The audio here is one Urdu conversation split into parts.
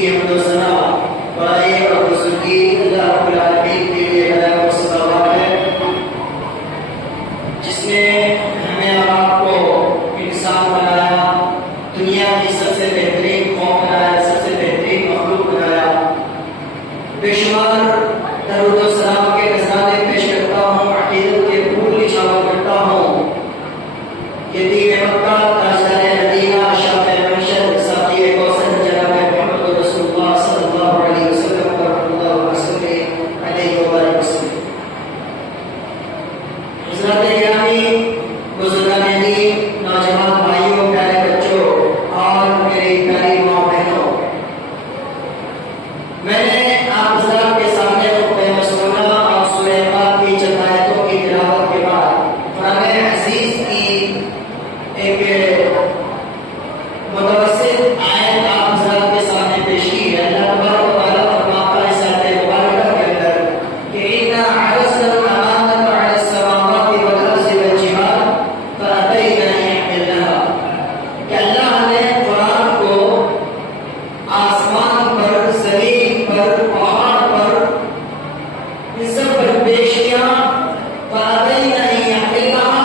کی حمد و ثنا بڑائی اور بزرگی اللہ رب العالمین کے لیے لائق و سزاوار ہے، جس نے ہمیں اور آپ کو انسان بنایا، دنیا کی سب سے بہترین قوم بنایا، سب سے بہترین مخلوق بنایا۔ بے شمار درود و سلام کے نذرانے پیش کرتا ہوں، عقیدت کے پھول نچھاور کرتا ہوں۔ یتیم مکہ، تاجدار مدینہ، شافع محشر، ساقی کوثر جناب محمد رسول اللہ صلی اللہ علیہ وسلم ورحمۃ اللہ علیہ وسلم۔ حضرات گرامی، بزرگان دین، نوجوان بھائیوں، پیارے بچوں اور میری پیاری ماں بہنوں، میں نے آپ حضرات کے سامنے خطبہ مسنونہ اور سورہ پاک کی چند آیتوں کی تلاوت کے بعد قرآن عزیز کی ایک متوسط آیت آپ حضرات کے سامنے پیش کی ہے۔ اللہ تبارک و تعالیٰ فرماتا ہے اس آیت مبارکہ کے اندر کہ اِنَّا عَرَضْنَا الْأَمَانَةَ عَلَى السَّمَاوَاتِ وَالْأَرْضِ وَالْجِبَالِ فَأَبَيْنَ أَن يَحْمِلْنَهَا، کہ اللہ نے قرآن کو آسمان پر، زمین پر، پہاڑ پر، ان سب پر پیش کیا۔ فَأَبَيْنَ أَن يَحْمِلْنَهَا،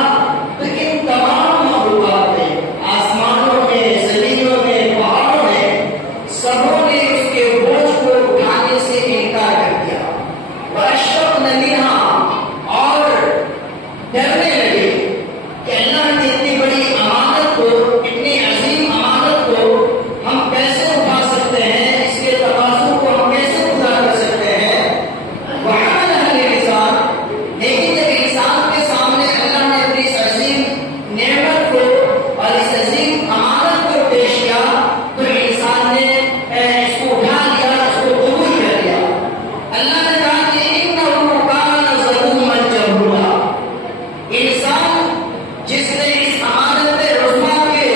تو ان تمام مخلوقات نے، آسمانوں میں، زمینوں میں، پہاڑوں میں، سبوں نے اس کے بوجھ کو اٹھانے سے انکار کر دیا۔ وَأَشْفَقْنَ مِنْهَا، اور ڈرنے لگے کہ اللہ نے اتنی بڑی امانت کو، اتنی عظیم امانت کو ہم کیسے اٹھا سکتے ہیں، اس کے تقاضوں کو ہم کیسے پورا کر سکتے ہیں۔ وَحَمَلَهَا الْإِنسَانُ، لیکن جب انسان کے سامنے اللہ نے اپنی اس عظیم نعمت کو اور اس عظیم امانت کو پیش کیا تو انسان نے اس کو اٹھا لیا، اس کو قبول کر لیا۔ اللہ نے کہا کہ إِنَّهُ كَانَ ظَلُومًا جَهُولًا، انسان جس نے اس امانت رسما کے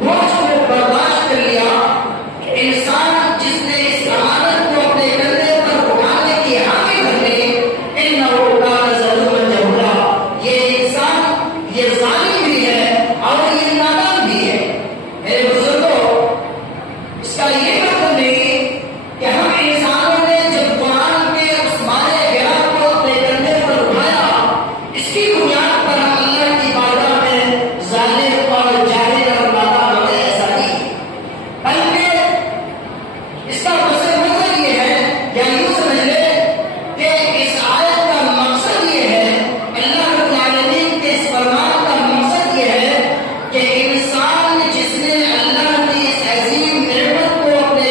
بوجھ کو برداشت کر لیا، انسان جس نے اس امانت کو اپنے کندھے پر اٹھانے کی حامی بن لی، إِنَّهُ كَانَ ظَلُومًا جَهُولًا، یہ انسان یہ ظالم بھی ہے اور یہ نادان بھی ہے۔ میرے بزرگوں، اس کا یہ مطلب نہیں کہ ہم انسانوں نے جب قرآن کے اس مارے گراں کو اپنے کندھے پر اٹھایا، اس کی بنیاد پر ہم اللہ کی بارگاہ میں ظالم اور جاہل اور نادان ہوتے، ایسا نہیں، بلکہ اس کا مطلب یہ ہے، یا یوں سمجھ لے کہ اس آیت کا مقصد یہ ہے، اللہ رب العالمین کے اس فرمان کا مقصد یہ ہے کہ انسان جس نے اللہ کی اس عظیم نعمت کو اپنے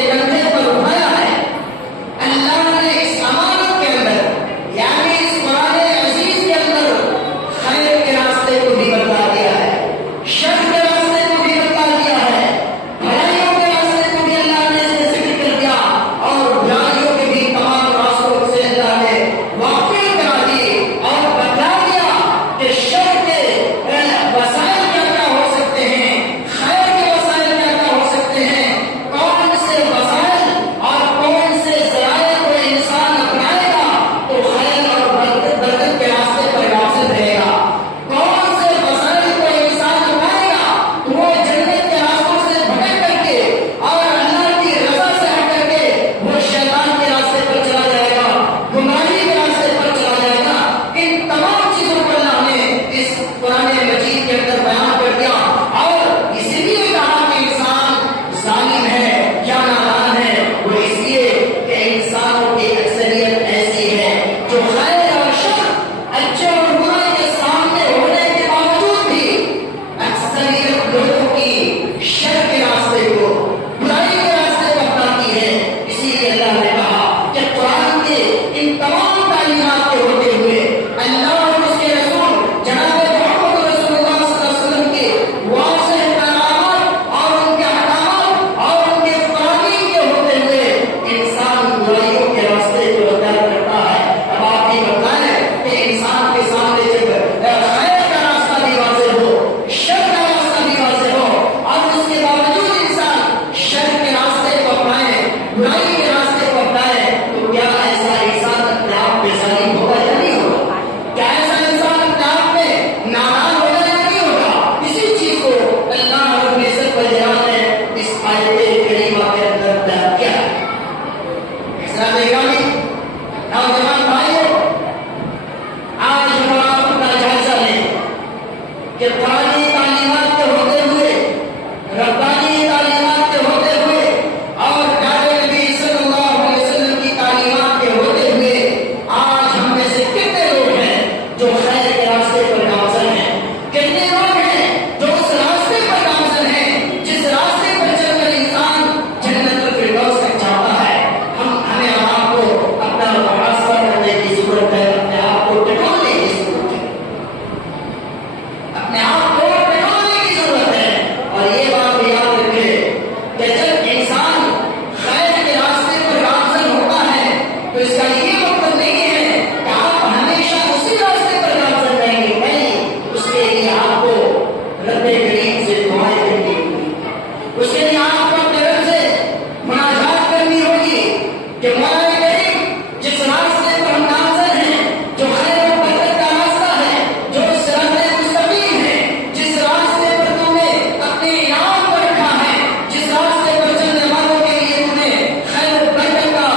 کہ مولا کریم جس راستے پر ہم نامزد ہیں، جو خیر و برکت کا راستہ ہے، جو صراط مستقیم ہے، جس راستے پر تو نے اپنے انعام کو رکھا ہے، جس راستے پر چلنے والوں کے لیے تو نے خیر و برکت کا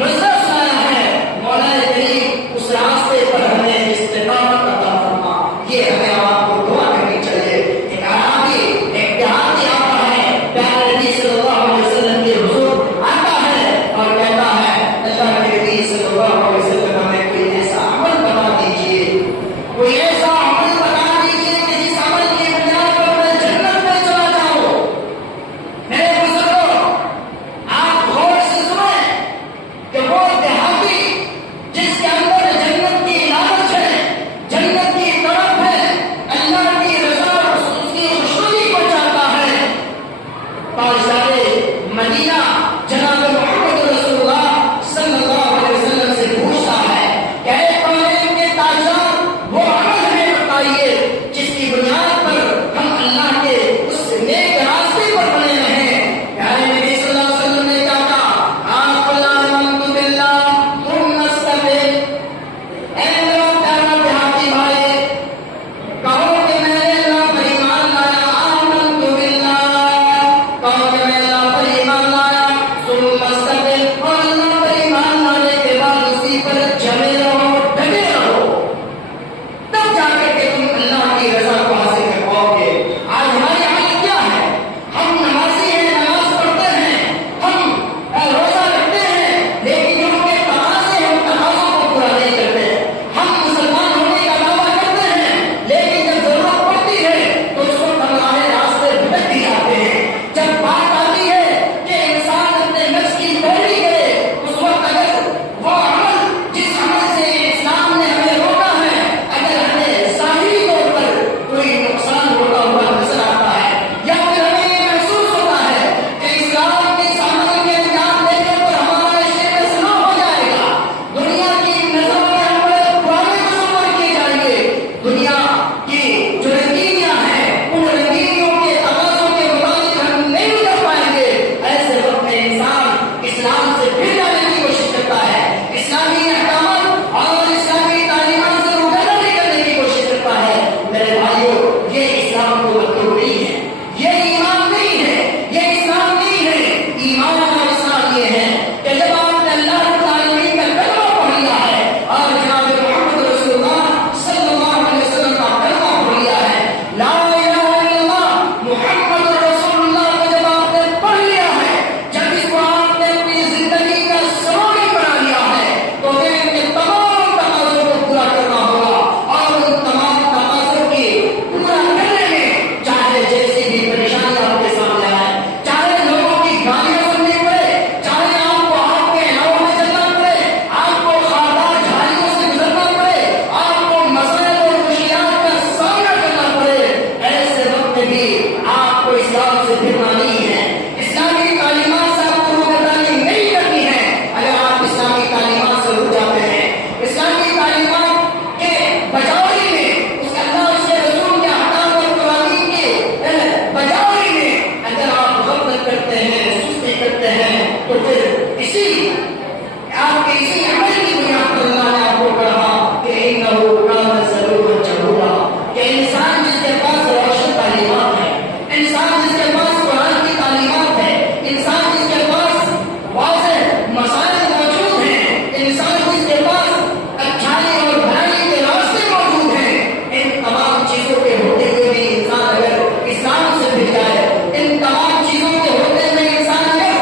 نظر سنایا ہے، مولا کریم اس راستے پر ہمیں استقامت عطا فرما۔ یہ ہمیں آپ کو دعا کرنی چاہیے۔ ایک عربی ایک دیہاتی آتا ہے، پیارے نبی صلی اللہ علیہ وسلم کے حضور آتا ہے اور کہتا ہے اللہ کے نبی صلی اللہ علیہ وسلم ہمیں کوئی ایسا عمل بتا دیجیے، کوئی ایسا عمل بتا دیجیے کہ جس عمل کی بنیاد پر میں جنت میں چلا جاؤں۔ میرے بزرگوں، آپ غور سے سنیں کہ وہ دیہاتی جس کے اندر جنت کی لالچ ہے، جنت کی طرف ہے، اللہ کی رضا اور اس کی خوشنودی کو چاہتا ہے، تاجدار مدینہ جناب محمد رسول اللہ صلی اللہ علیہ وسلم سے پوچھتا ہے کہ اے کونین کے تاجدار، وہ عمل ہمیں بتائیے جس کی بنیاد پر ہم اللہ کے اس نیک راستے پر بنے رہیں۔ پیارے نبی صلی اللہ علیہ وسلم نے کہا آپ اللہ آمنت باللہ ثم استقم۔ اے میرا پیارا دیہاتی بھائی، کہو کہ میں نے اللہ پر ایمان لایا، آمنت باللہ، کہو کہ میں اللہ پر ایمان لایا، ثم استقم، اور اللہ پر ایمان لانے کے بعد اسی پر جمے رہو، ڈٹے رہو، تب جا کر کے تم اللہ کی رضا کو حاصل کر پاؤ گے۔ آج ہماری حالت کیا ہے؟ ہم نمازی ہیں، نماز پڑھتے ہیں، ہم روزہ رکھتے ہیں، لیکن جو کے تقاضے ہیں ان تقاضوں کو پورا نہیں کرتے۔ ہم مسلمان ہونے کا دعویٰ کرتے ہیں، لیکن جب ضرورت پڑتی ہے تو اس کو تمہارے راستے بھٹک بھی جاتے ہیں۔ جب بات آتی ہے کہ انسان اپنے نفس کی پیروی کرے، اس وقت اگر وہ عمل جس عمل سے اسلام نے ہمیں روکا ہے، اگر ہمیں ظاہری طور پر کوئی نقصان ہوتا ہوا نظر آتا ہے، یا پھر ہمیں یہ محسوس ہوتا ہے کہ اسلام کے اس عمل کے انجام دینے پر ہمارا رشتے میں سلو ہو جائے گا، دنیا کی نظروں میں ہم بڑے پرانے تصور کیے جائیں گے، دنیا کی جو رنگینیاں ہیں ان رنگینیوں کے تقاضوں کے مطابق ہم نہیں کر پائیں گے، ایسے وقت میں انسان اسلام سے پھر جانے کی کوشش کرتا ہے، اسلامی احکامات اور اسلامی تعلیمات سے روزانہ کرنے کی کوشش کرتا ہے۔ میرے بھائیوں، یہ اسلام کو مطلوب نہیں ہے، یہ ایمان نہیں ہے، یہ اسلام نہیں ہے۔ ایمان اور اسلام یہ ہے کہ جب آپ نے اللہ رب العالمین کا کلمہ پڑھ لیا ہے اور جناب محمد رسول اللہ صلی اللہ علیہ وسلم کا کلمہ پڑھ لیا ہے، لا الہ الا اللہ محمد رسول اللہ کو جب آپ نے پڑھ لیا ہے، جب اس کو آپ نے اپنی زندگی کا سرمایہ بنا لیا ہے، تو پھر ان کے تمام تقاضوں کو پورا کرنا ہوگا، اور ان تمام تقاضوں کی پورا کرنے میں چاہے جیسی بھی پریشانی آپ کے سامنے آئے، چاہے لوگوں کی گالیاں سننی پڑے، چاہے آپ کو آگ کے ہوا میں چلنا پڑے، آپ کو خاردار جھاڑیوں سے گزرنا پڑے، آپ کو مسائل اور مشکلات کا سامنا کرنا پڑے، ایسے وقت میں بھی آپ کو اسلام سے پھرنا نہیں ہے، اسلامی تعلیمات سے آپ کو روگردانی نہیں کرنی ہے۔ اگر آپ اسلامی تعلیمات سے رک جاتے ہیں، اسلامی تعلیمات کے بجاوری میں اس اللہ اس کے رسول کے احکام اور قوانین کے بجاوری میں اگر آپ غفلت کرتے ہیں، سستی کرتے ہیں، تو پھر اسی آپ کے اسی عمل کی بنیاد پر اللہ نے آپ کو کہا کہ انہ کان ظلوما جہولا، کہ انسان جس کے پاس روشن تعلیمات ہے، انسان جس کے پاس قرآن کی تعلیمات ہے، انسان جس کے پاس واضح مسائل موجود ہیں، انسان جس کے پاس اچھائی اور بھلائی کے راستے موجود ہیں، ان تمام چیزوں کے ہوتے ہوئے بھی انسان اگر اسلام سے بھٹ جائے، ان تمام چیزوں کے ہوتے ہوئے انسان اگر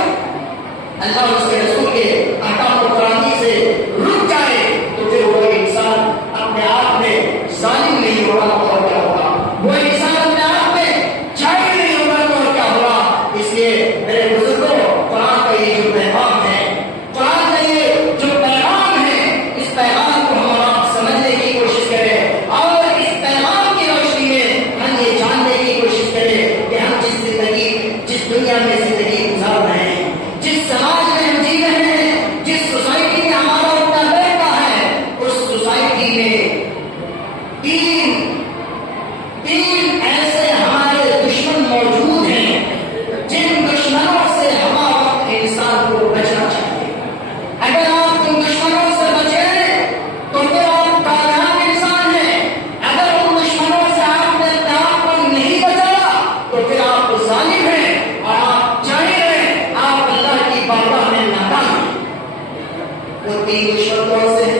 اللہ اور اس کے رسول کے احکام و قرآن سے رک جائے، تو پھر وہ انسان اپنے آپ میں ظالم نہیں ہوگا تو اور کیا ہوگا، وہ انسان اپنے آپ میں جاہل نہیں ہوگا تو اور کیا ہوگا۔ اس لیے میرے بزرگوں، قرآن کا یہ جو پیغام ہے، قرآن کا یہ جو پیغام ہے، اس پیغام کو ہم آپ سمجھنے کی کوشش کریں، اور اس پیغام کی روشنی میں ہم یہ جاننے کی کوشش کریں کہ ہم جس دنیا میں زندگی گزار رہے ہیں، جس سماج میں ہم جی وہ تین شرطوں سے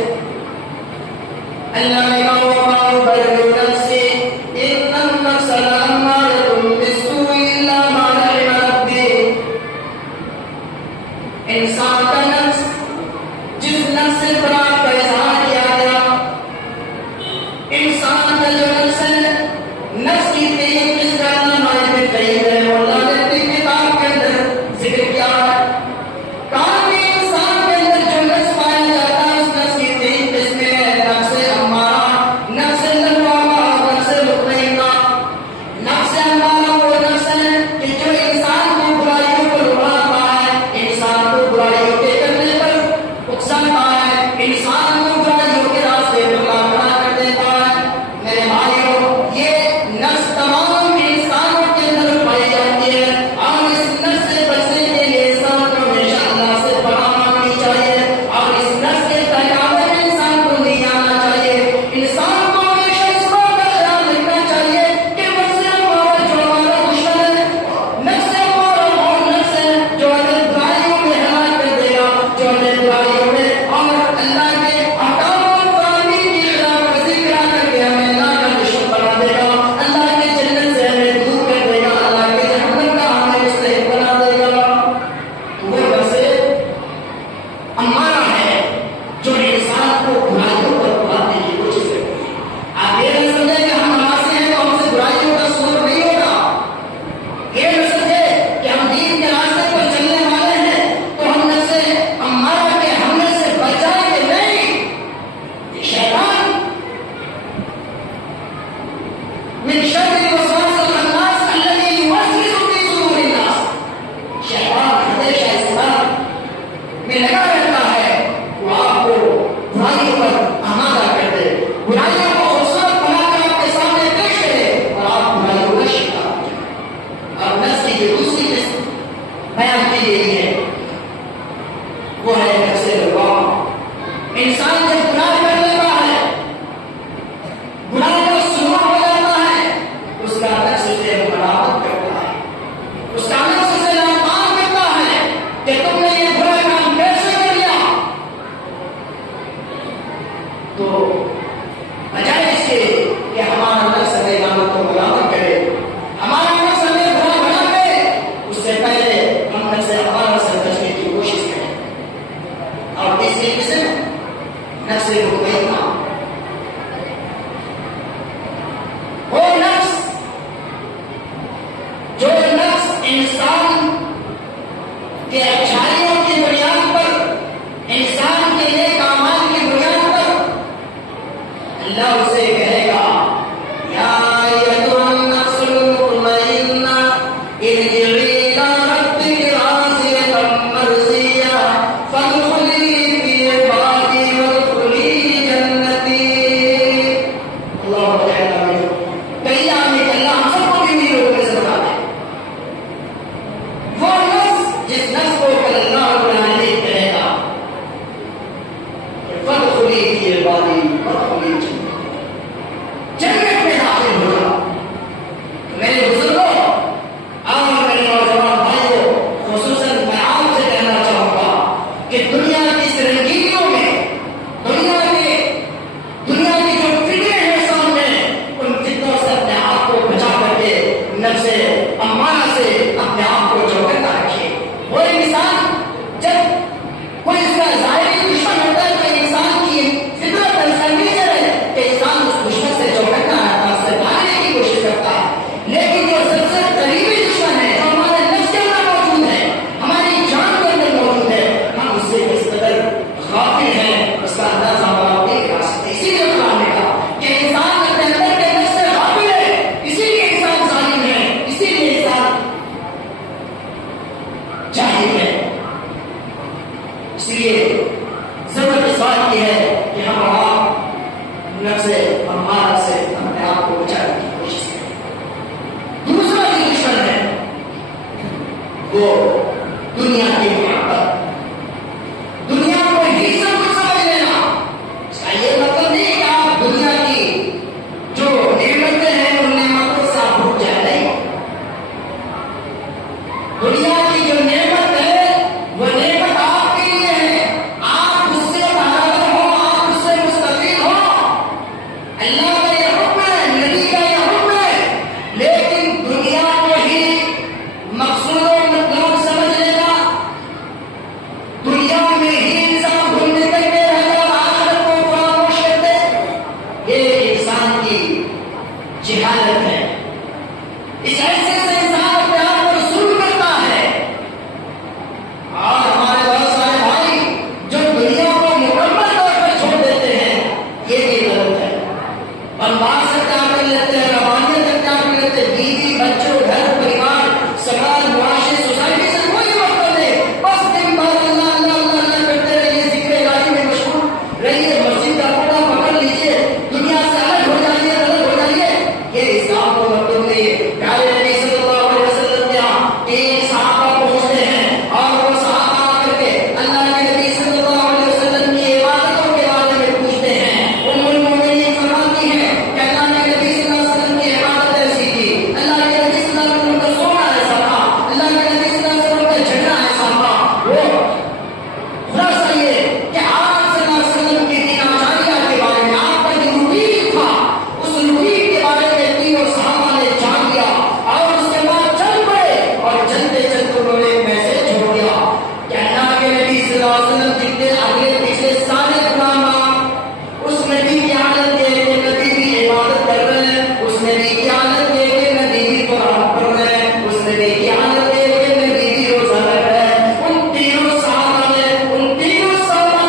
اللہ نے کہا وما ابرئ نفسی ان النفس لامارۃ بالسوء الا ما رحم ربی. انسان کا نفس جس نفس سے برات کا اظہار کیا گیا، انسان کا جو نفس ہے، نفس کی تین جس کا نام آئے قریب ہے اور اللہ نے اپنی کتاب کے اندر ذکر کیا ہے. کہاں بھی انسان کے اندر جو نفس پایا جاتا ہے اس نفس کی تین قسمیں ہیں: نفس امارہ، نفس لوامہ، نفس مطمئنہ. نفس امارہ وہ نفس ہے کہ جو انسان کو برائیوں کو لبھاتا ہے، انسان کو برائیوں کے کرنے پر اکساتا ہے، انسان کو برائیوں کے راستے پر لاکھڑا کر دیتا ہے. میرے بھائیوں، یہ نفس تمام انسانوں کے اندر پائی جاتی ہے اور اس نفس سے بچنے کے لیے انسان کو ہمیشہ اللہ سے پناہ مانگنی چاہیے اور اس نفس کے بہکاوے میں انسان کو نہیں آنا چاہیے. انسان کو ہمیشہ اس بات کا خیال رکھنا چاہیے کہ نفس ہمارا جو ہمارا دشمن ہے، نفس ہمارا وہ نفس ہے جو ہمیں برائیوں میں ہلاک کر دے گا، جو ہمیں برائیوں میں اور اللہ کے احکام اور قوانین کی خلاف ورزی کرا کر کے ہمیں اللہ کا دشمن بنا دے گا، اللہ کے جنت سے ہمیں دور کر دے گا، اللہ کے جہنم کا ہمیں مستحق بنا دے گا. وہ نفس ہمارا ہے جو انسان کو برائیوں پر بلانے کی کوشش کرتی ہے. آپ یہ نہ سمجھیں کہ ہم نمازی ہیں تو ہم سے برائیوں کا سلوک نہیں ہوگا. یہ نہ سمجھیں کہ ہم دین کے راستے پر چلنے والے ہیں تو ہم نفس ہمارا کے حملے سے بچ جائیں گے. نہیں، یہ شیطان من شر الوسواس الخناس الذي يوسوس في صدور الناس. شیطان ہمیشہ اس بات میں لگا رہتا ہے وہ آپ کو برائیوں پر آمادہ کر دے، برائیوں کو خوبصورت بنا کر آپ کے سامنے پیش کرے اور آپ برائیوں کا شکار ہو جائیں. اور نفس کی جو دوسری قسم بیان کی گئی ہے وہ ہے نفس لوامہ. انسان جب گناہ کر لیتا ہے، گناہ کا سلوک ہو جاتا ہے، اس کا نفس اسے ملامت کرتا ہے، اس کا نفس اسے لعان کرتا ہے کہ تم نے یہ برا کام کیسے کر لیا. تو بجائے اس کے کہ ہمارا نفس ہمیں لعنت و ملامت کرے، ہمارا نفس ہمیں برا بنا کرے، اس سے پہلے ہم نفس ہمارا سے بچنے کی کوشش کریں. اور تیسری قسم نفس مطمئنہ. وہ نفس جو نفس انسان کے اچھائیوں کی بنیاد پر، انسان کے نیک اعمال کی بنیاد پر اللہ اسے کہے گا یا ایتھا النفس المطمئنہ ارجعی الی ربک راضیۃ مرضیہ فادخلی فی عبادی وادخلی جنتی. اللہ تعالیٰ کئی آمین اللہ ہم سب کو بھی نہیں لوگوں میں سے بتا دے. وہ نفس جس نفس کو کل اللہ رب العالمین کہے گا کہ فادخلی فی عبادی وادخلی جنتی، جنت میں داخل ہوگا. میرے بزرگوں اور میرے نوجوان بھائیوں، خصوصاً میں آپ سے کہنا چاہوں گا کہ دنیا کی اس رنگینیوں میں، دنیا کی جو فتنے ہیں سامنے، ان فتنوں سے اپنے آپ کو بچا کر کے نفس امارہ سے اپنے آپ کو چوکنا رکھیے. وہ انسان جب کوئی اس کا ظاہری دشمن ہوتا ہے تو انسان کی فطرت انسانی سے رہے کہ انسان اس دشمن سے چوکنا رہتا ہے، اس سے بھاگنے کی کوشش کرتا ہے. لیکن جو سب سے قریبی دشمن ہے، جو ہمارے نفس کے اندر موجود ہے، ہماری جان کے اندر موجود ہے، ہم اس سے کس قدر غافل ہیں اس کا اندازہ ہمارا نہیں لگا سکتے. اسی لیے قرآن نے کہا کہ انسان اپنے اندر کے نفس سے غافل ہے، اسی لیے انسان ظالم ہے، اسی لیے انسان جاہل ہے. اس لیے ضرورت اس بات کی ہے کہ ہم آپ نفس امارہ سے اپنے آپ کو بچانے کی کوشش کریں. دوسرا جو دشمن ہے وہ دنیا کی محبت، دنیا کو ہی سب کچھ سمجھ لینا. اس کا یہ مطلب نہیں کہ آپ دنیا کی جو نعمتیں ہیں ان نعمتوں سے آپ رک جائیں. نہیں، دنیا کی جو نعمت ہے وہ نعمت آپ کے لیے ہے، آپ اس سے میں ہی انسان گھوم نکل کے رہ جا آخرت کو فراموش کر دے، یہ انسان کی جہالت ہے۔ اس ایسے سے انسان اپنے آپ کو ظلم کرتا ہے۔ اور ہمارے بہت سارے بھائی جو دنیا کو مکمل طور پر چھوڑ دیتے ہیں، یہ بھی غلط ہے۔ پنواس اختیار کر لیتے ہیں، روانیت اختیار کر لیتے ہیں، بیوی بچوں گھر پریوار سماج معاشرے سوسائٹی سے کوئی مطلب نہیں، بس دن بھر اللہ اللہ اللہ اللہ کرتے رہیے، ذکر الہی میں مشغول رہیے، مسجد کا کوڑا پکڑ لیجیے، دنیا سے الگ ہو جائیے، الگ ہو جائیے، یہ اسلام کو مطلب نہیں ہے۔ پیارے نبی صلی اللہ علیہ وسلم کے یہاں تین صحابہ پہنچتے ہیں اور وہ صحابہ آ کر کے اللہ کے نبی صلی اللہ علیہ وسلم کی عبادتوں کے بارے میں پوچھتے ہیں۔ ام المؤمنین فرماتی ہیں کہ اللہ کے نبی صلی اللہ علیہ وسلم کی عبادت ایسی تھی، اللہ کے نبی صلی اللہ علیہ وسلم کا سونا ایسا تھا، اللہ کے نبی صلی اللہ علیہ وسلم کا جھگڑا ایسا تھا۔ وہ خلاصہ یہ کہ آپ صلی اللہ علیہ وسلم کی دین آچاریہ کے بارے میں، آپ کا جو محیط تھا، اس محیط کے بارے میں تینوں صحابہ نے جان لیا اور اس کے بعد چل پڑے، اور چلتے چلتے انہوں نے ایک میسج چھوڑ دیا کہ اللہ کے نبی صلی اللہ علیہ وسلم جتنے اگلے پچھلے سارے غلام اس نبی کی حالت یہ کہ نبی بھی عبادت کر رہے ہیں، اس نبی کی حالت یہ کہ نبی بھی قرآن پڑھ رہے ہیں، اس نبی کی حالت یہ کہ نبی بھی روزہ رکھ رہے ہیں۔ ان تینوں صحابہ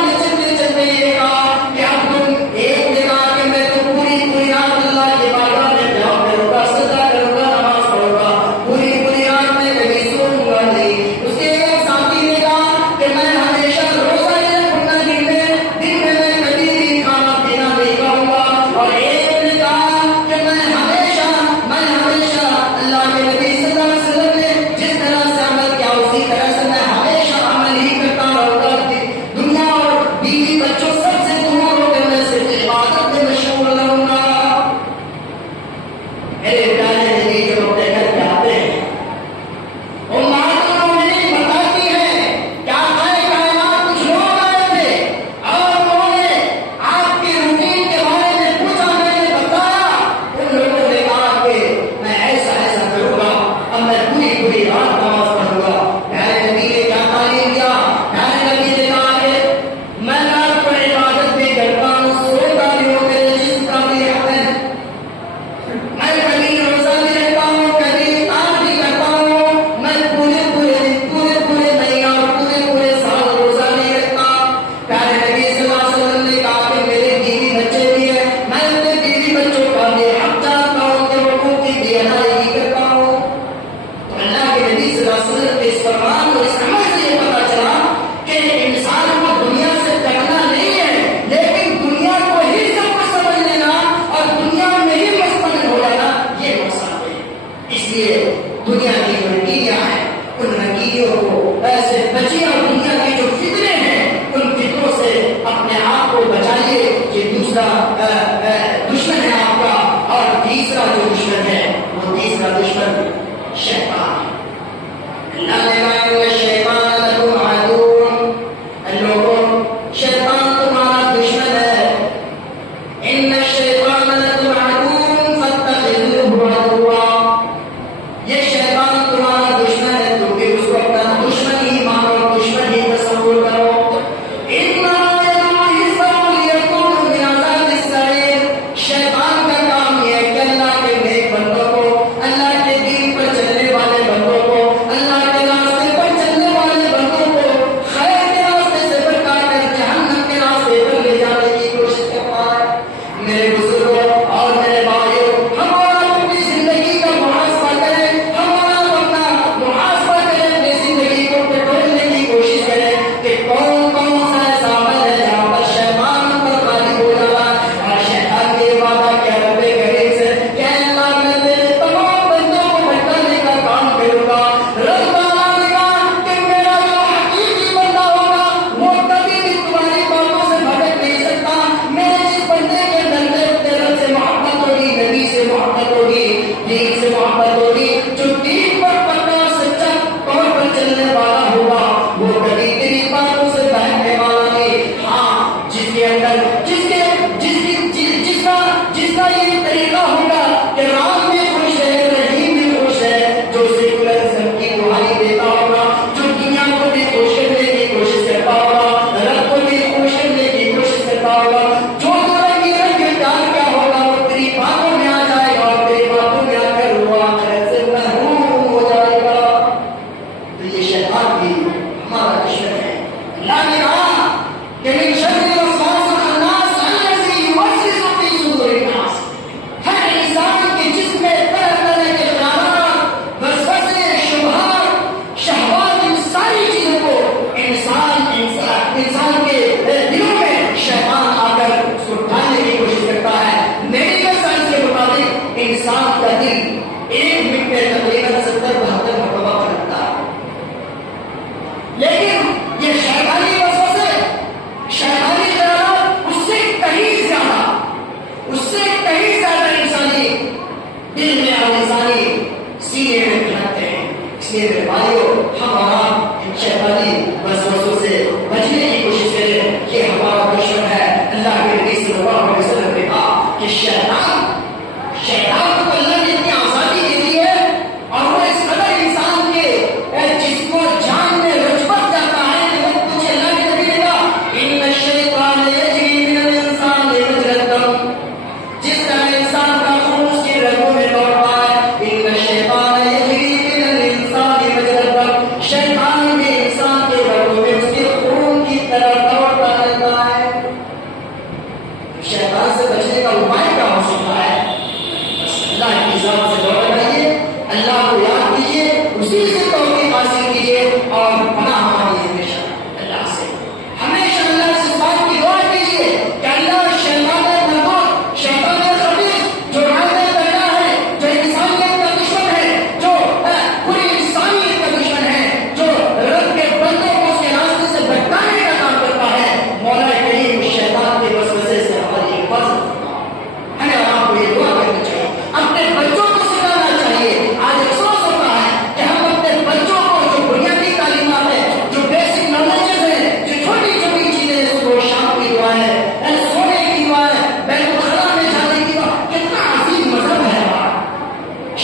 نے چلتے چلتے یہ کہا کہ اب تم ایک جگہ کہ میں تو پوری رات اللہ کی بارگاہ میں قیام کروں گا، سجدہ کروں گا، نماز پڑھوں گا، پوری رات میں کبھی سوؤں گا نہیں۔ اس کے ایک ساتھی نے کہا کہ میں ہمیشہ روزہ نہیں رکھوں گا، بھائیوں ہمارا شیطانی وسوسوں سے بچنے کی کوشش کریں کہ ہمارا دشمن ہے. اللہ کے نبی صلی اللہ علیہ وسلم نے کہا کہ شیطان کو اللہ نے اتنی آزادی دے دی ہے اور وہ اس قدر انسان کے جسم و جان میں رچپت جاتا ہے کہ وہ کچھ اللہ کے نبی نے کہا ان الشیطان یجری من الانسان مجرى الدم. جس طرح انسان کا خون اس کی رگوں میں دوڑتا ہے ان الشیطان یجری من الانسان مجرى الدم. شیطان بھی انسان کے رگوں میں اس کے خون کی طرح دوڑتا رہتا ہے. شیطان سے بچنے کا اپائے کیا ہو سکتا ہے؟ اللہ کی ذات سے دوڑ لگائیے, اللہ کو یاد کیجیے, اسی سے توفیق حاصل کیجیے اور پناہ مانگیے ہمیشہ اللہ سے. ہمیشہ اللہ سے بات کی دعا کیجیے کہ اللہ شیطان مربوط, شیطان خبیث جو رائے پیدا ہے, جو انسانیت کا دشمن ہے, جو پوری انسانیت کا دشمن ہے, جو رب کے بندوں کو اس کے راستے سے بھٹکانے کا کام کرتا ہے, مولا کریم شیطان کے وسوسے سے ہماری حفاظت فرما. ہمیں آپ کو یہ دعا کرنی چاہیے, اپنے بچوں کو سکھانا چاہیے. آج افسوس ہوتا ہے کہ ہم اپنے بچوں کو جو بنیادی تعلیمات ہے, جو بیسک نالجز ہے, جو چھوٹی چھوٹی چیزیں, صبح شام کی دعا ہے, سونے کی دعا ہے, بیت الخلا میں جانے کی دعا, کتنا عظیم مذہب ہے ہمارا.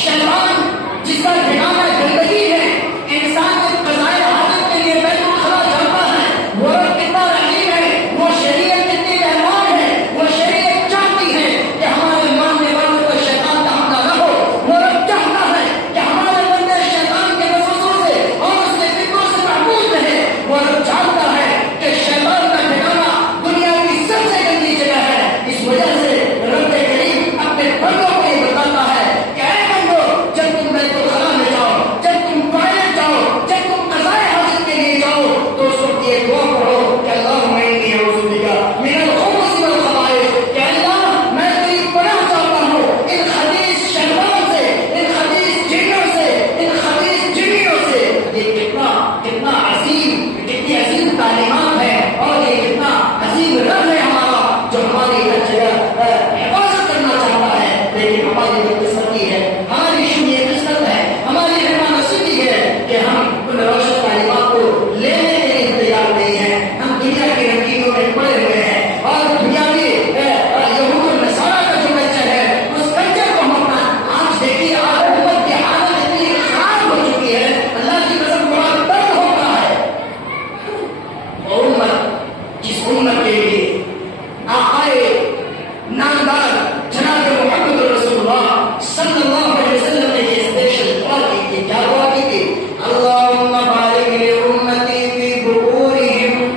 شیطان جس کا ٹھکانہ گندگی ہے, انسان کے قضائے حاجت کے لیے بیت الخلا جاتا ہے. وہ رب کتنا رحیم ہے, وہ شریعت کتنی مہربان ہے, وہ شریعت چاہتی ہے کہ ہمارے ماننے والوں کو شیطان کا حملہ نہ ہو. وہ رب چاہتا ہے کہ ہمارے بندے شیطان کے وسوسوں سے اور اس کے فکروں سے محفوظ رہے. وہ رب چاہتا ہے کہ شیطان کا ٹھکانہ دنیا کی سب سے گندی جگہ ہے. اس وجہ سے رب کریم اپنے بندوں کو یہ بتاتا ہے کہ اے بندو, جب تم بیت الخلا میں جاؤ, جب تم ٹوائلٹ جاؤ, جب تم قضائے حاجت کے لیے جاؤ, تو اس وقت یہ دعا پڑھو کہ اللہم انی اعوذ بک من الخبث والخبائث, کہ اللہ میں تیری پناہ چاہتا ہوں ان خبیث شیطانوں سے, ان خبیث جنوں سے, ان خبیث جنوں سے. یہ کتنا عظیم, کتنی عظیم تعلیمات ہے اور یہ کتنا عظیم رب ہے ہمارا, جو ہماری ہر جگہ حفاظت کرنا چاہتا ہے. لیکن ہماری بدقسمتی ہے, ہماری شمیع قسمت ہے, ہماری رحمہ نصیبی ہے کہ ہم ان روشن تعلیمات کو لینے کے لیے تیار نہیں ہیں. ہم دنیا کے رنگینوں میں پڑے ہوئے ہیں اور دنیاوی یہود و نصارہ کا جو کلچر ہے, اس کلچر کو ہم اپنا. آج دیکھیے آج امت کی حالت اتنی خراب ہو چکی ہے, اللہ کی قسم بڑا درد ہوتا ہے. اور امت, جس امت کے لیے آقائے نامدار جناب محمد رسول اللہ صلی اللہ علیہ وسلم نے یہ اسپیشل دعا کی تھی. کیا دعا کی تھی؟ اللہم بارک لامتی فی بکورہم,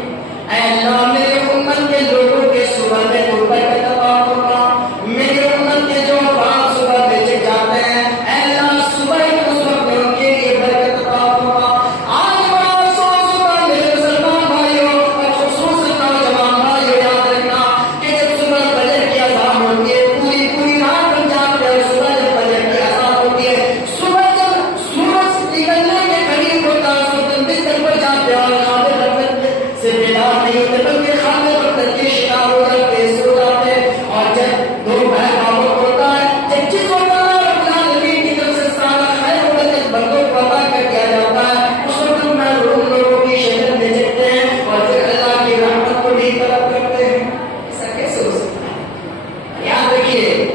اے اللہ میرے امت کے لوگوں کے صبح میں تو برکت عطا فرما. میرے امت کے جو افراد صبح میں جگ جاتے ہیں, اے اللہ صبح اس وقت میں ان کے لیے برکت عطا فرما. آج بڑا افسوس ہوتا ہے میرے مسلمان بھائیوں, اور خصوصاً نوجوان بھائیوں, یاد رکھنا کہ جب صبح فجر کی اذان ہوتی ہے, پوری رات بن جاتی ہے. صبح جب فجر کی اذان ہوتی ہے, صبح جب سورج نکلنے کے قریب ہوتا ہے, اس وقت بستر پر جاتے ہیں اور خواب غفلت سے بیدار نہیں ہوتے, بلکہ خواب غفلت کے شکار ہو جاتے, سو جاتے ہیں. اور جب دوپہر کا وقت ہوتا ہے, جب جس وقت رب العالمین کی طرف سے سارا خیر و برکت بندوں کو عطا کر دیا جاتا ہے, اس وقت محروم لوگوں کی شکل میں جگتے ہیں اور پھر اللہ کی رحمت کو بھی طلب کرتے ہیں. ایسا کیسے ہو سکتا ہے؟ یاد رکھیے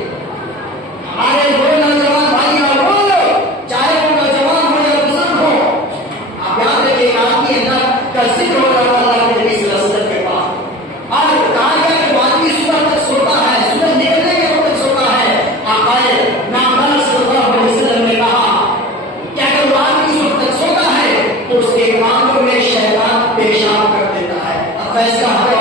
ہمارے وہ نوجوان بھائی اور وہ لوگ, چاہے وہ نوجوان ہو یا بزرگ ہو, آپ یاد رکھیے آدمی اللہ کا ذکر ہو رہا ہے اللہ کے نبی صلی اللہ علیہ وسلم کے پاس. اور کہا گیا کہ وہ آدمی صبح تک سوتا ہے, صبح نکلنے کے وقت سوتا ہے. آقائے نامدار صلی اللہ علیہ وسلم نے کہا کہ اگر وہ آدمی اس وقت تک سوتا ہے تو اس کے کانوں میں شیطان پیشاب کر دیتا ہے. اب فیصلہ ہمیں